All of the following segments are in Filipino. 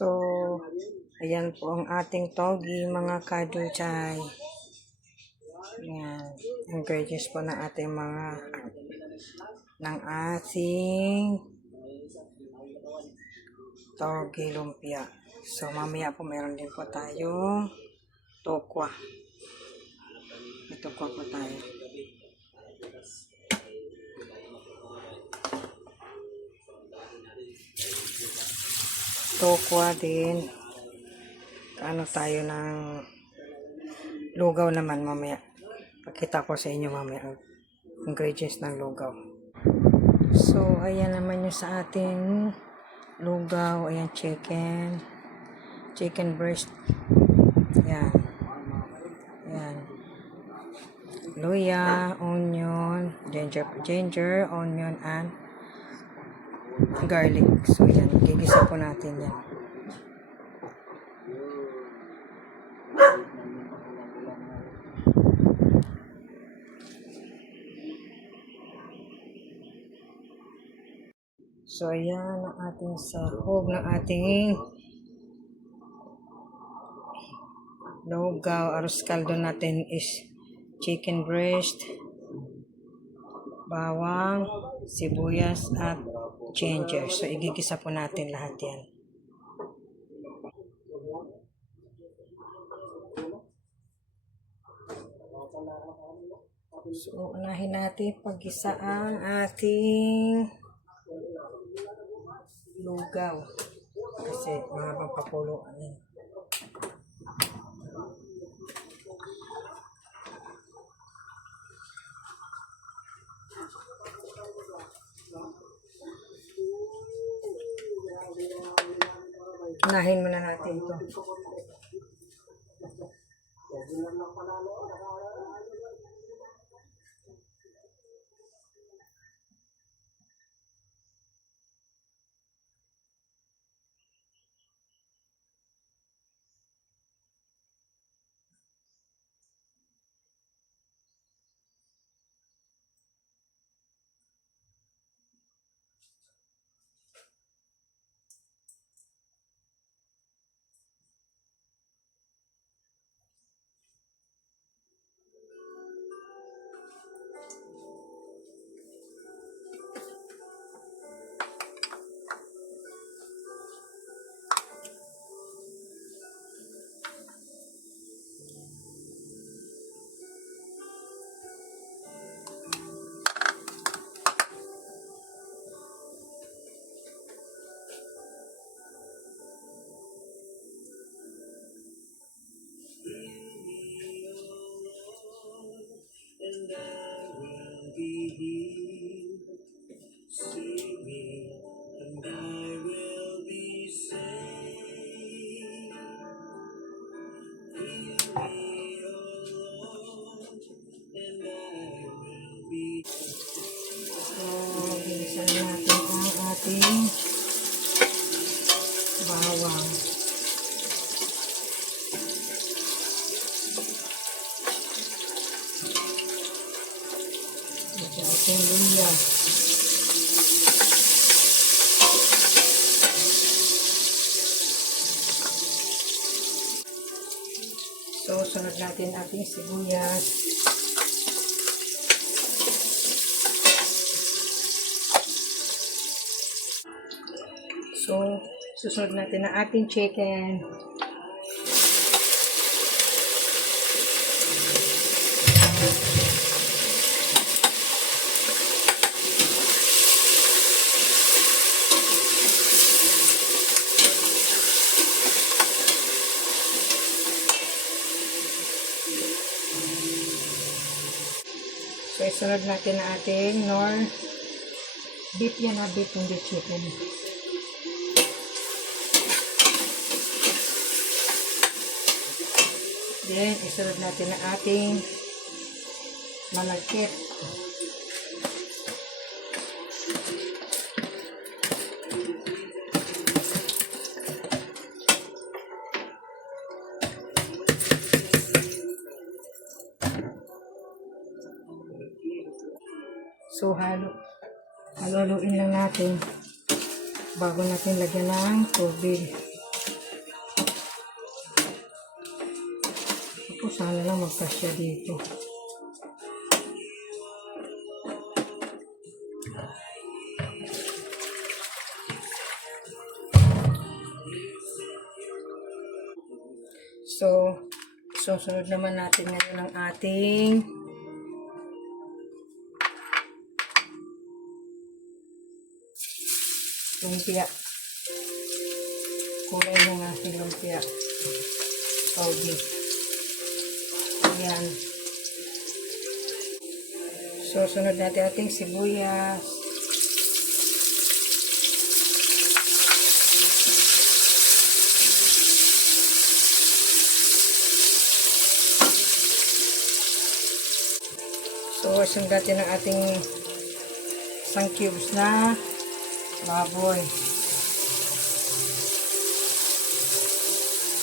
So, ayan po ang ating togi, mga kaduchay. Ayan, ingredients po ng ating togi lumpia. So, mamaya po meron din po tayong tokwa. May tokwa po tayo. Tokwa din. Ano tayo ng lugaw naman mamaya. Pakita ko sa inyo mamaya ang ingredients ng lugaw. So, ayan naman yung sa ating lugaw. Ayan, chicken breast. Ayan. Ayan. Luya, onion, ginger, onion, and garlic. So, yan. Gigisa po natin yan. So, ayan ang ating sahog ng ating lugaw. Arroz caldo natin is chicken breast, bawang, sibuyas, at ginger. So, igigisa po natin lahat yan. So, unahin natin paggisa ang ating lugaw. Kasi mahabang pakuluan yan. Unahin muna natin ito. Gisa natin ang ating bawang. At ating luya. So, sunod natin ating sibuyas. So, susunod natin ang ating chicken. So, isunod natin ang ating beef yan na beef, hindi chicken. Then, isunod natin ang ating malagkit. So, haluin lang natin bago natin lagyan ng tubig. Ako, sana lang magkasya dito. So, susunod naman natin ngayon ang ating lumpia. Kulay ng ating lumpia. Togi. Ayan. Susunod natin ating sibuyas. So, sunod natin ang ating isang cubes na baboy.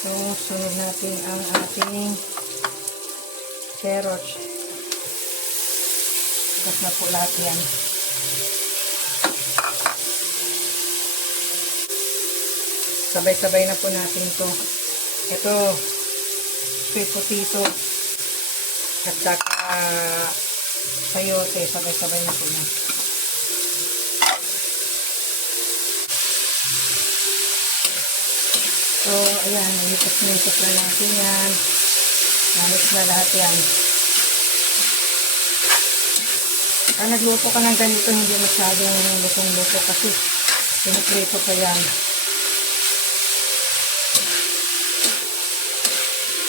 So, sunod natin ang ating carrots. Gas na po lahat yan. Sabay-sabay na po natin to. Ito, sweet potato. At saka sayote, sabay-sabay na po na. So, ayan, nilipas na natin yan. Nalis na lahat yan. Pag nagluto ka ng ganito, hindi masyadong lutong-luto kasi piniprito pa yan.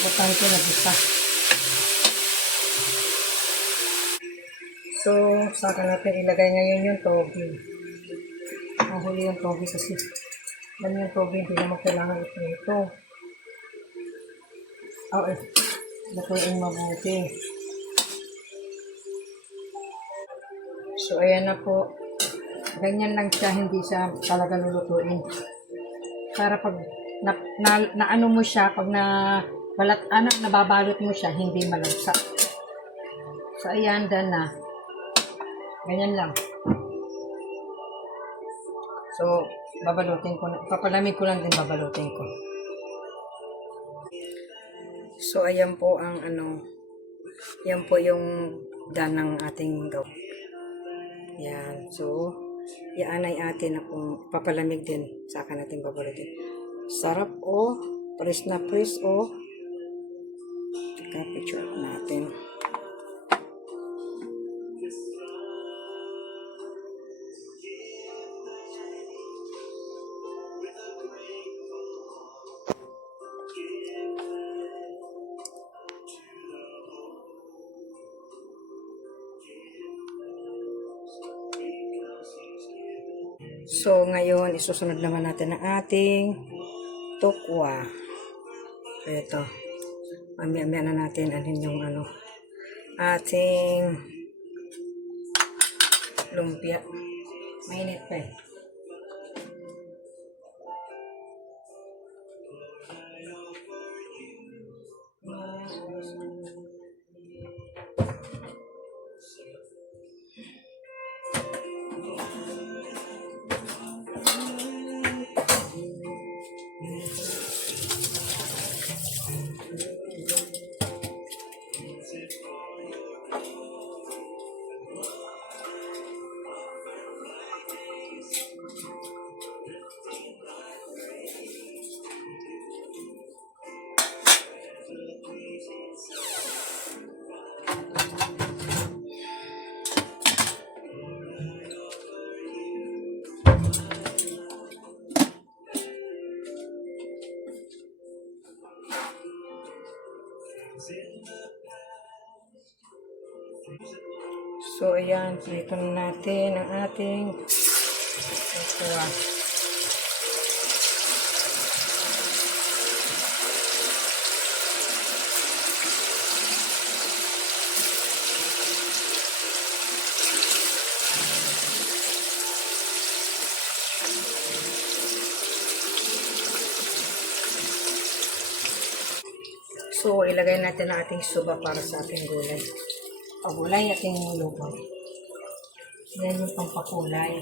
Butante na bisa. So, saka natin ilagay ngayon yung togi. Ang huli yung togi kasi yan yung togi, hindi naman kailangan ito. Lutuin mabuti. So, ayan na po. Ganyan lang siya, hindi siya talaga lulutuin. Para pag naano mo siya, pag nababalot mo siya, hindi malagsa. So, ayan, done na. Ganyan lang. So, babalutin ko. Papalamig ko lang din babalutin ko. So, ayan po ang yan po yung done ng ating gaw. Yan. So, ianay atin na kung papalamig din. Saka natin babalutin. Sarap o. Press na press o. Picture natin. So, ngayon, isusunod naman natin ang ating tokwa. Ito. Mamaya-maya na natin anin yung ating lumpia. Mainit pa eh. So, ayan, prito na natin ang ating tokwa. So, ilagay natin ang ating suba para sa ating gulay. Gulay ating lugaw. Yan yung pampakulay.